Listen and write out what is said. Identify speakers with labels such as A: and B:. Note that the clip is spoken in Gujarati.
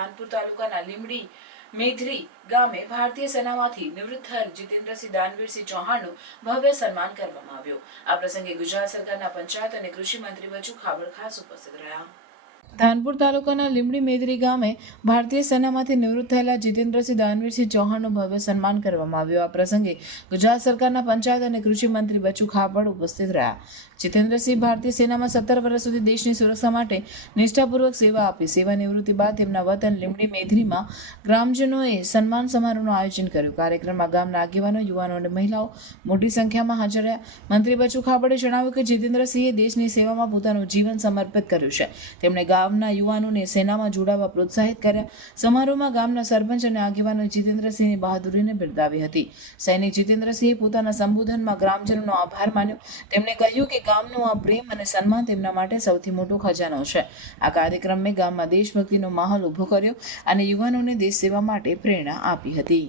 A: ધાનપુર તાલુકાના લીમડી મેધરી ગામે ભારતીય સેનામાંથી નિવૃત્ત થયેલ જીતેન્દ્રસિંહ દાનવીરસિંહ ચૌહાણનું ભવ્ય સન્માન કરવામાં આવ્યું. આ પ્રસંગે ગુજરાત સરકારના પંચાયત અને કૃષિ મંત્રી બચુ ખાબડ ખાસ ઉપસ્થિત રહ્યા. ધાનપુર તાલુકાના લીમડી મેદરી ગામે ભારતીય સેનામાંથી નિવૃત્ત થયેલા જીતેન્દ્રસિંહ દાનવીરસિંહ ચૌહાણનું ભવ્ય સન્માન કરવામાં આવ્યું. આ પ્રસંગે ગુજરાત સરકારના પંચાયત અને કૃષિ મંત્રી બચુ ખાપડ ઉપસ્થિત રહ્યા. જીતેન્દ્રસિંહ ભારતીય સેનામાં સત્તર વર્ષ સુધી દેશની સુરક્ષા માટે નિષ્ઠાપૂર્વક સેવા આપી. સેવા નિવૃત્તિ બાદ તેમના વતન લીમડી મેદરીમાં ગ્રામજનોએ સન્માન સમારોહનું આયોજન કર્યું. કાર્યક્રમમાં ગામના આગેવાનો, યુવાનો અને મહિલાઓ મોટી સંખ્યામાં હાજર રહ્યા. મંત્રી બચુ ખાબડે જણાવ્યું કે જીતેન્દ્રસિંહે દેશની સેવામાં પોતાનું જીવન સમર્પિત કર્યું છે. તેમણે ગામના યુવાનોને સેનામાં જોડાવા પ્રોત્સાહિત કર્યા. સમારોહમાં ગામના સરપંચ અને આગેવાનો જીતેન્દ્રસિંહની બહાદુરીને બિરદાવી હતી. સૈનિક જીતેન્દ્રસિંહે પોતાના સંબોધનમાં ગ્રામજનોનો આભાર માન્યો. તેમણે કહ્યું કે ગામનો આ પ્રેમ અને સન્માન તેમના માટે સૌથી મોટો ખજાનો છે. આ કાર્યક્રમે ગામમાં દેશભક્તિનો માહોલ ઊભો કર્યો અને યુવાનોને દેશ સેવા માટે પ્રેરણા આપી હતી.